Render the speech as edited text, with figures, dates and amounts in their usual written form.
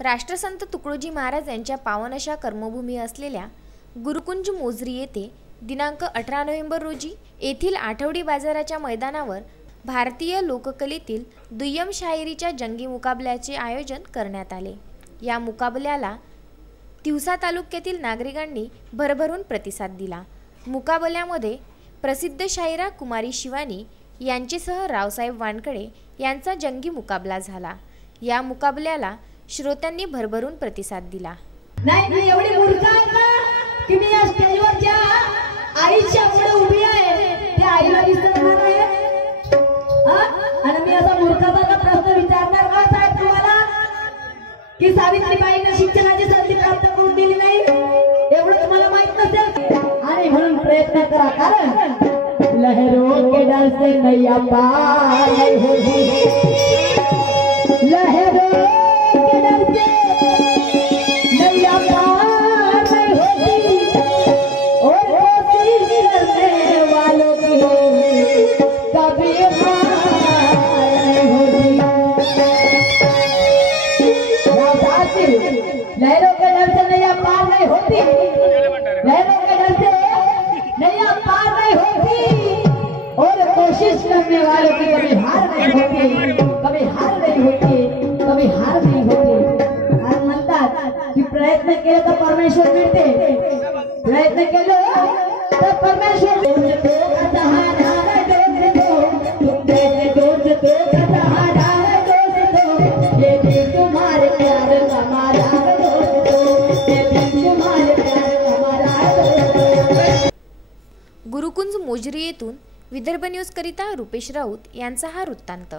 राष्ट्रसंत तुकडोजी महाराज यांच्या पावन अशा कर्मभूमी असलेल्या गुरुकुंज मोझरी येथे दिनांक 18 नोव्हेंबर रोजी येथील आठवडी बाजाराच्या मैदानावर भारतीय लोककलेतील दुय्यम शाहिरीच्या जंगी मुकाबल्याचे आयोजन करण्यात आले। या मुकाबल्याला तिवसा तालुक्यातील नागरिकांनी भरभरून प्रतिसाद दिला। मुकाबल्यामध्ये प्रसिद्ध शाहिरा कुमारी शिवानी यांच्यासह रावसाहेब वानकडे यांचा जंगी मुकाबला झाला। या मुकाबल्याला श्रोत्यांनी भरभरून प्रतिसाद दिला। नाही मी एवढी मूर्ख आहे ना की मी या स्टेजवरच्या आईच्या पुढे उभी आहे, त्या आईला विसरणार नाही। आणि मी असा मूर्खाचा प्रश्न विचारणार का साहेब तुम्हाला की सावित्रीबाईंना शिक्षणाची संधी प्राप्त करून दिली नाही, एवढं तुम्हाला माहित नसेल। आणि म्हणून प्रयत्न करा, कारण लहरों के डर से नैया पार नहीं होगी, लहरों के डर से नैया पार नहीं होगी, और कोशिश करने वालों की कभी हार नहीं होगी। लहरों के डर से नैया पार नहीं होती, लहरों के डर से नैया पार नहीं होती, और कोशिश करने वालों की कभी हार नहीं होती, कभी हार नहीं होती, कभी हार नहीं होती। आणि म्हणतात की प्रयत्न केले तर परमेश्वर मिळते, प्रयत्न केले तर परमेश्वर मिळतो। तुम्हारे प्यार हमारा गुरुकुंज मोझरी येथून विदर्भ न्यूज करिता रुपेश राऊत यांचा हा वृत्तांत।